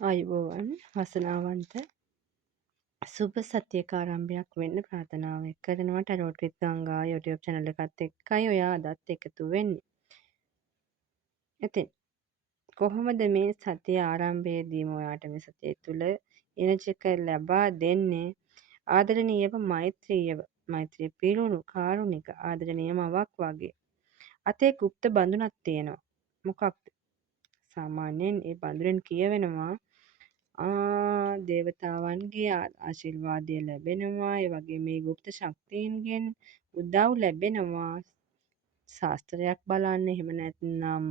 ආයුබෝවන් වාසනාවන්ත සුබ සතියක ආරම්භයක් වෙන්න ප්‍රාර්ථනාව කරනවා ටැරෝට් විත් ගංගා YouTube channel එකත් එක්කයි ඔයා අදත් එකතු වෙන්නේ. ඉතින් කොහොමද මේ සතිය ආරම්භයේදීම ඔයාට මේ සතිය තුළ එනර්ජි එක ලබා දෙන්නේ ආදරණීයව මෛත්‍රී පිරුණු කාරුණික ආදරණීය මවක් වගේ. අතේ গুপ্ত බඳුනක් තියෙනවා. මොකක්ද? සාමාන්‍යයෙන් ඒ බඳුනෙන් කියවෙනවා දේවතාවන්ගේ ආශිර්වාදය ලැබෙනවා. ඒ වගේ මේ গুপ্ত ශක්තියින්ගෙන් උදව් ලැබෙනවා. ශාස්ත්‍රයක් බලන්න එහෙම නැත්නම්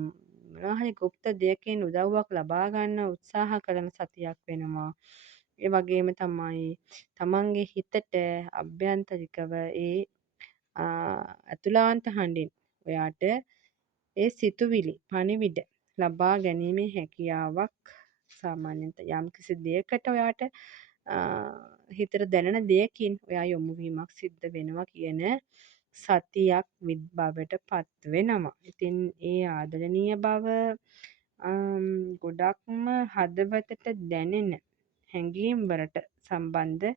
මොනවා හරි গুপ্ත දෙයකින් උදව්වක් ලබා ගන්න උත්සාහ කරන සතියක් වෙනවා. ඒ වගේම තමයි තමන්ගේ හිතට අභ්‍යන්තරිකව ඒ අතුලාන්ත හඬින් ඔයාට ඒ සිතුවිලි පණිවිඩ ලබා ගැනීමේ හැකියාවක් සාමාන්‍යයෙන් යම්කිසි දෙයකට ඔයාට හිතට දැනෙන දෙයකින් ඔයා යොමු වීමක් සිද්ධ වෙනවා කියන සතියක් බවට පත් වෙනවා. ඉතින් ඒ ආදරණීය බව ගොඩක්ම හදවතට දැනෙන හැඟීම් වලට සම්බන්ධ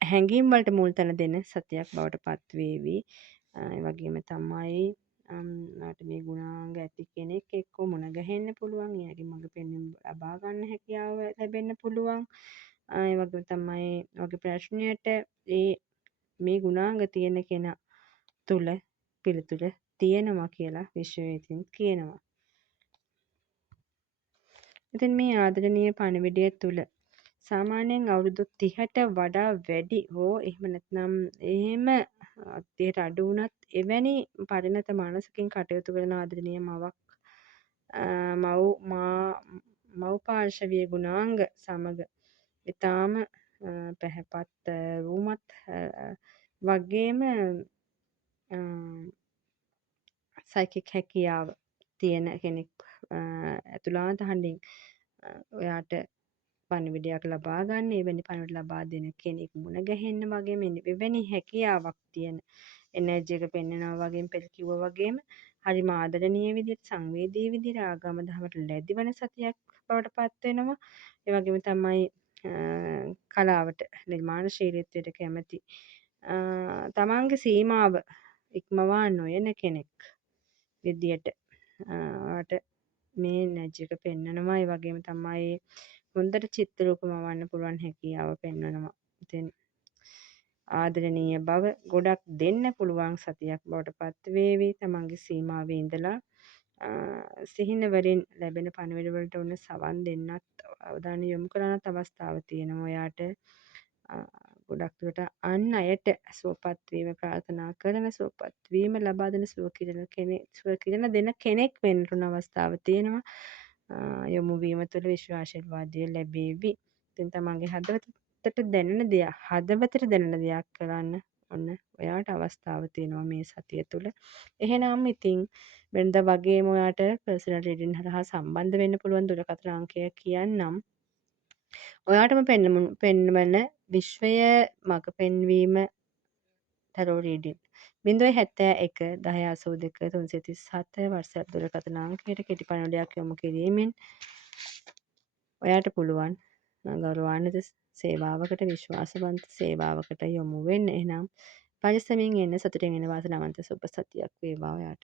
හැඟීම් වලට මුල් තැන දෙන සතියක් බවට පත් වේවි. ඒ වගේම තමයි ඔයාට මේ ගුණාංග ඇති කෙනෙක් එක්ක මුණ ගැහෙන්න පුළුවන්. එයාගේ මඟ පෙන්වීම ලබා ගන්න හැකියාව ලැබෙන්න පුළුවන්. ඒ වගේම තමයි ඔයාගේ ප්‍රශ්නයට මේ ගුණාංග තියෙන කෙනා තුල පිළිතුර තියෙනවා කියලා විශ්වවිද්‍යාවෙන් කියනවා. ඉතින් මේ ආදරණීය පණිවිඩය තුල සාමාන්‍යයෙන් අවුරුදු 30ට වඩා වැඩි හෝ එහෙම නැත්නම් එහෙම අතේට අඩු වුණත් එවැනි පරිණත මානසිකින් කටයුතු කරන ආදරණීය මවක් මව් පාර්ශවීය ගුණාංග සමග ඊටාම පැහැපත් රූමත් වගේම සයිකික් හැකියාව තියෙන කෙනෙක් ඇතුළාන්ත හඬින් ඔයාට පණිවිඩයක් ලබා ගන්න, එවැනි පණිවිඩ ලබා දෙන කෙනෙක් මුණ ගැහෙන්න වගේ මෙවැනි හැකියාවක් තියෙන එනර්ජි එක පෙන්වනවා වගේම පෙර කිව්වා වගේම හරිම ආදරණීය විදිහට සංවේදී විදිහට ආගම දහමට ලැබි වෙන සතියක් බවට පත් වෙනවා. ඒ වගේම තමයි කලාවට නිර්මාණශීලීත්වයට කැමති තමන්ගේ සීමාව ඉක්මවා නොයන කෙනෙක් විදියට ඔයාට මේ එනර්ජි එක පෙන්වනවා. ඒ වගේම තමයි හොඳට චිත්ත රූප මවන්න පුළුවන් හැකියාව පෙන්වනවා. ඉතින් ආදරණීය බව ගොඩක් දෙන්න පුළුවන් සතියක් බවට පත් වේවි. තමන්ගේ සීමාවේ ඉඳලා සිහිනවලින් ලැබෙන පණිවිඩ වලට උන සවන් දෙන්නත් අවධානය යොමු කරන්නත් අවස්ථාව තියෙනවා. ඔයාට ගොඩක් දුරට අන් අයට සුවපත් වීම ප්‍රාර්ථනා කරන සුවපත් වීම ලබා දෙන සුව කිරණ දෙන කෙනෙක් වෙන්න උන අවස්ථාව තියෙනවා. යොමු වීම තුළ විශ්ව ආශිර්වාදය ලැබේවි. ඉතින් තමන්ගේ හදවතට දැනෙන දෙයක් කරන්න ඔන්න ඔයාට අවස්ථාව තියෙනවා මේ සතිය තුළ. එහෙනම් ඉතින් වෙනදා වගේම ඔයාට පර්සනල් රීඩින් හරහා සම්බන්ධ වෙන්න පුළුවන් දුරකථන අංකය කියන්නම්. ඔයාටම පෙන්වන විශ්වය මඟ පෙන්වීම ටැරෝ රීඩින් 071 1082 337 WhatsApp දුරකථන අංකයට කෙටි පණිවිඩයක් යොමු කිරීමෙන් ඔයාට පුළුවන් ගෞරවාන්විත සේවාවකට විශ්වාසවන්ත සේවාවකට යොමු වෙන්න. එහෙනම් පරිස්සමින් එන්න, සතුටින් එන්න, වාසනාවන්ත සුබ සතියක් වේවා ඔයාට.